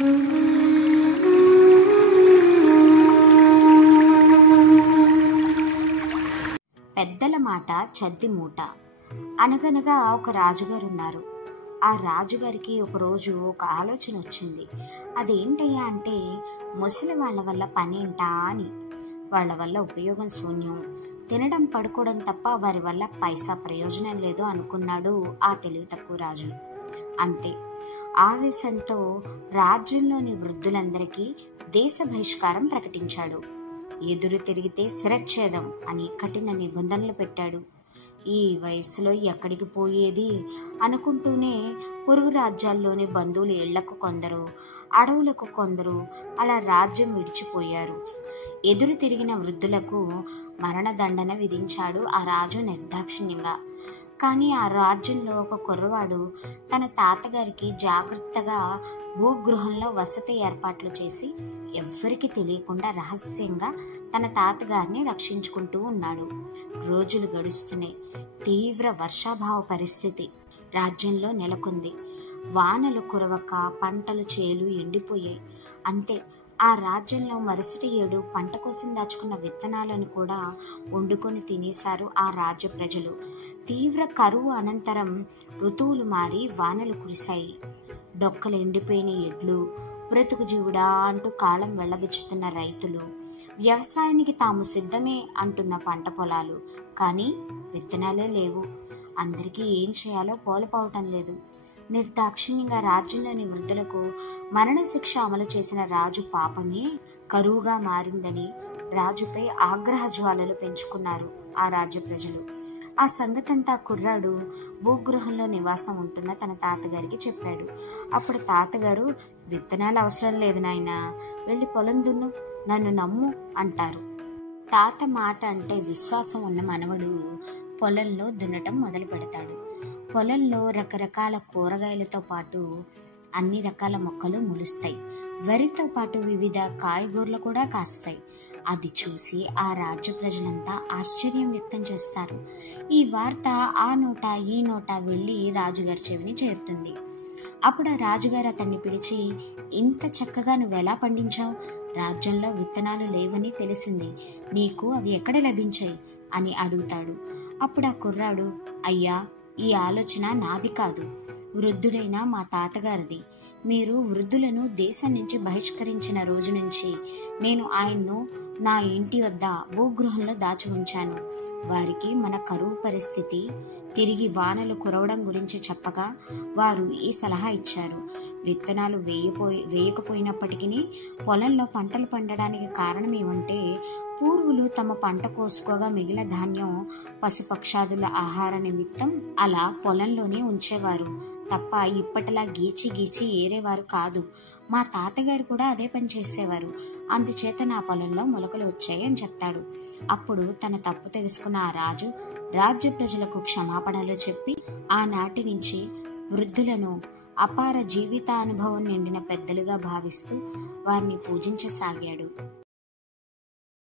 పెద్దల మాట చద్ది మూట. అనగనగా ఒక రాజుగారు ఉన్నారు. ఆ రాజుగారికి ఒకరోజు ఒక ఆలోచన వచ్చింది. అదేంటయ్యా అంటే, ముసలి వాళ్ళ వల్ల పనేంటా అని. వాళ్ళ వల్ల ఉపయోగం శూన్యం, తినడం పడుకోవడం తప్ప వారి వల్ల పైసా ప్రయోజనం లేదు అనుకున్నాడు ఆ తెలివి తక్కువ రాజు. అంతే, ఆవేశంతో రాజ్యంలోని వృద్ధులందరికీ దేశ బహిష్కారం ప్రకటించాడు. ఎదురు తిరిగితే శిరచ్ఛేదం అని కఠిన నిబంధనలు పెట్టాడు. ఈ వయసులో ఎక్కడికి పోయేది అనుకుంటూనే పొరుగు రాజ్యాల్లోని బంధువుల ఇళ్లకు కొందరు, అడవులకు కొందరు అలా రాజ్యం విడిచిపోయారు. ఎదురు తిరిగిన వృద్ధులకు మరణదండన విధించాడు ఆ రాజు నిర్దాక్షిణ్యంగా. కానీ ఆ రాజ్యంలో ఒక కుర్రవాడు తన తాతగారికి జాగ్రత్తగా భూగృహంలో వసతి ఏర్పాట్లు చేసి ఎవ్వరికి తెలియకుండా రహస్యంగా తన తాతగారిని రక్షించుకుంటూ ఉన్నాడు. రోజులు గడుస్తున్నాయి. తీవ్ర వర్షాభావ పరిస్థితి రాజ్యంలో నెలకొంది. వానలు కురవక పంటలు చేలు ఎండిపోయాయి. అంతే, ఆ రాజ్యంలో మరుసటి ఏడు పంట కోసం దాచుకున్న విత్తనాలను కూడా వండుకొని తినేశారు ఆ రాజ్య ప్రజలు. తీవ్ర కరువు అనంతరం ఋతువులు మారి వానలు కురిశాయి. డొక్కలు ఎండిపోయిన ఎడ్లు, బ్రతుకు జీవుడా అంటూ కాలం వెళ్ళబుచ్చుతున్న రైతులు, వ్యవసాయానికి తాము సిద్ధమే అంటున్న పంట పొలాలు, కానీ విత్తనాలే లేవు. అందరికీ ఏం చేయాలో పోలపోవటం లేదు. నిర్దాక్షిణ్యంగా రాజ్యంలోని వృద్ధులకు మరణశిక్ష అమలు చేసిన రాజు పాపమే కరువుగా మారిందని రాజుపై ఆగ్రహ జ్వాలలు పెంచుకున్నారు ఆ రాజ్య ప్రజలు. ఆ సంగతంతా కుర్రాడు భూగృహంలో నివాసం ఉంటున్న తన తాతగారికి చెప్పాడు. అప్పుడు తాతగారు, విత్తనాలు అవసరం లేదు నాయనా, వెళ్ళి పొలం దున్ను, నన్ను నమ్ము అంటారు. తాత మాట అంటే విశ్వాసం ఉన్న మనవడు పొలంలో దున్నటం మొదలు పెడతాడు. పొలంలో రకరకాల కూరగాయలతో పాటు అన్ని రకాల మొక్కలు మొలుస్తాయి. వరితో పాటు వివిధ కాయగూరలు కూడా కాస్తాయి. అది చూసి ఆ రాజ్య ప్రజలంతా ఆశ్చర్యం వ్యక్తం చేస్తారు. ఈ వార్త ఆ నోట ఈ నోట వెళ్ళి రాజుగారి చెవిని చేరుతుంది. అప్పుడు ఆ రాజుగారు అతన్ని పిలిచి, ఇంత చక్కగా నువ్వెలా పండించావు? రాజ్యంలో విత్తనాలు లేవని తెలిసింది, నీకు అవి ఎక్కడ లభించాయి అని అడుగుతాడు. అప్పుడు ఆ కుర్రాడు, అయ్యా, ఈ ఆలోచన నాది కాదు, వృద్ధుడైన మా తాతగారిది. మీరు వృద్ధులను దేశం నుంచి బహిష్కరించిన రోజు నుంచి నేను ఆయన్ను నా ఇంటి వద్ద భూగృహంలో దాచి ఉంచాను. వారికి మన కరువు పరిస్థితి, తిరిగి వానలు కురవడం గురించి చెప్పగా వారు ఈ సలహా ఇచ్చారు. విత్తనాలు వేయకపోయినప్పటికీ పొలంలో పంటలు పండడానికి కారణం ఏమంటే, పూర్వులు తమ పంట కోసుకోగా మిగిలిన ధాన్యం పశుపక్షాదుల ఆహార నిమిత్తం అలా పొలంలోనే ఉంచేవారు తప్ప ఇప్పటిలా గీచి గీచి ఏరేవారు కాదు. మా తాతగారు కూడా అదే పని చేసేవారు. అందుచేత నా పొలంలో మొలకలు వచ్చాయి అని చెప్తాడు. అప్పుడు తన తప్పు తెలుసుకున్న ఆ రాజు రాజ్య ప్రజలకు క్షమాపణలు చెప్పి ఆనాటి నుంచి వృద్ధులను అపార జీవితానుభవం నిండిన పెద్దలుగా భావిస్తూ వారిని పూజించసాగాడు.